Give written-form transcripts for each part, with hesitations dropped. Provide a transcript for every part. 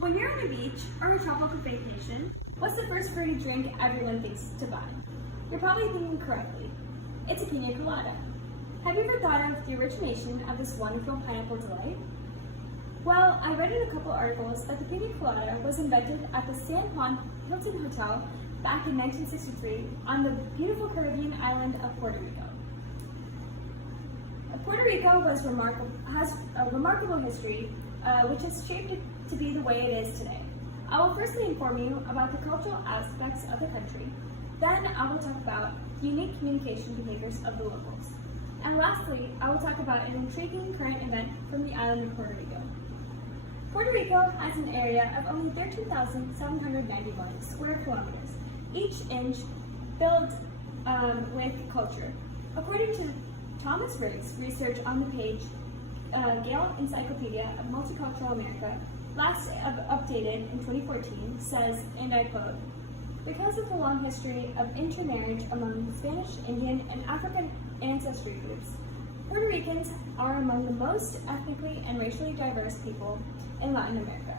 When you're on a beach or a tropical vacation, what's the first fruity drink everyone thinks to buy? You're probably thinking correctly. It's a pina colada. Have you ever thought of the origination of this wonderful pineapple delight? Well, I read in a couple articles that the pina colada was invented at the San Juan Hilton Hotel back in 1963 on the beautiful Caribbean island of Puerto Rico. Puerto Rico has a remarkable history, which has shaped it to be the way it is today. I will firstly inform you about the cultural aspects of the country. Then I will talk about the unique communication behaviors of the locals. And lastly, I will talk about an intriguing current event from the island of Puerto Rico. Puerto Rico has an area of only 13,791 square kilometers, each inch filled with culture. According to Thomas Riggs' research on the page Gale Encyclopedia of Multicultural America, last updated in 2014, says, and I quote, "Because of the long history of intermarriage among Spanish, Indian, and African ancestry groups, Puerto Ricans are among the most ethnically and racially diverse people in Latin America.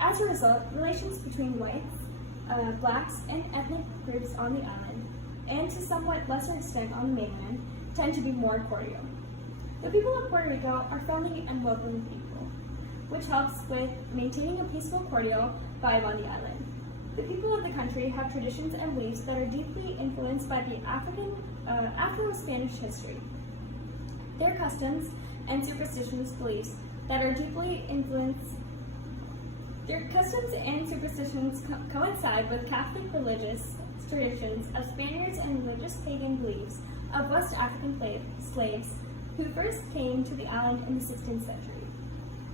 As a result, relations between whites, blacks, and ethnic groups on the island, and to somewhat lesser extent on the mainland, tend to be more cordial. The people of Puerto Rico are friendly and welcoming people, which helps with maintaining a peaceful, cordial vibe on the island. The people of the country have traditions and beliefs that are deeply influenced by the Afro-Spanish history. Their customs and superstitions beliefs that are deeply influenced. Their customs and superstitions coincide with Catholic religious traditions of Spaniards and religious pagan beliefs of West African slaves who first came to the island in the 16th century.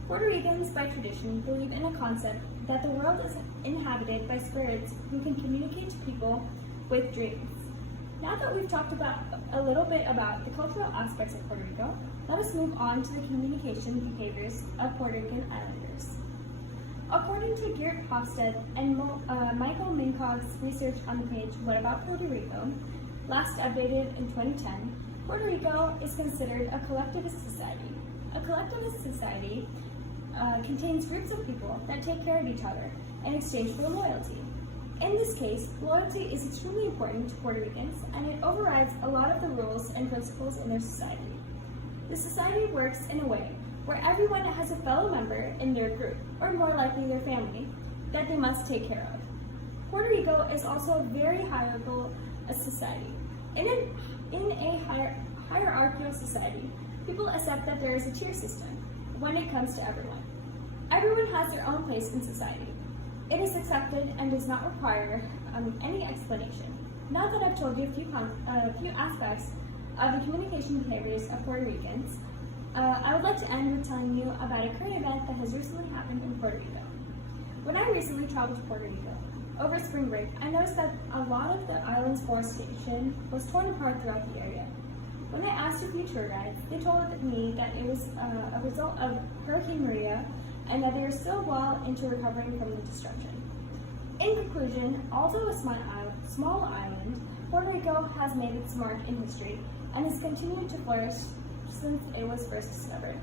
Puerto Ricans, by tradition, believe in a concept that the world is inhabited by spirits who can communicate to people with dreams. Now that we've talked about a little bit about the cultural aspects of Puerto Rico, let us move on to the communication behaviors of Puerto Rican islanders. According to Geert Hofstede and Michael Minkoff's research on the page What About Puerto Rico, last updated in 2010, Puerto Rico is considered a collectivist society. A collectivist society contains groups of people that take care of each other in exchange for loyalty. In this case, loyalty is extremely important to Puerto Ricans, and it overrides a lot of the rules and principles in their society. The society works in a way where everyone has a fellow member in their group, or more likely their family, that they must take care of. Puerto Rico is also a very hierarchical society. In a hierarchical society, people accept that there is a tier system when it comes to everyone. Everyone has their own place in society. It is accepted and does not require any explanation. Now that I've told you a few aspects of the communication behaviors of Puerto Ricans, I would like to end with telling you about a current event that has recently happened in Puerto Rico. When I recently traveled to Puerto Rico over spring break, I noticed that a lot of the island's forestation was torn apart throughout the area. When I asked a few tour guides, they told me that it was a result of Hurricane Maria and that they are still well into recovering from the destruction. In conclusion, although a small island, Puerto Rico has made its mark in history and has continued to flourish since it was first discovered.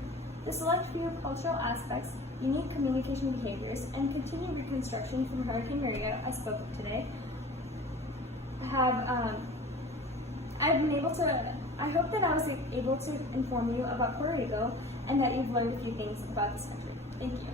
The select few cultural aspects, unique communication behaviors, and continued reconstruction from Hurricane Maria I spoke of today I hope that I was able to inform you about Puerto Rico and that you've learned a few things about this country. Thank you.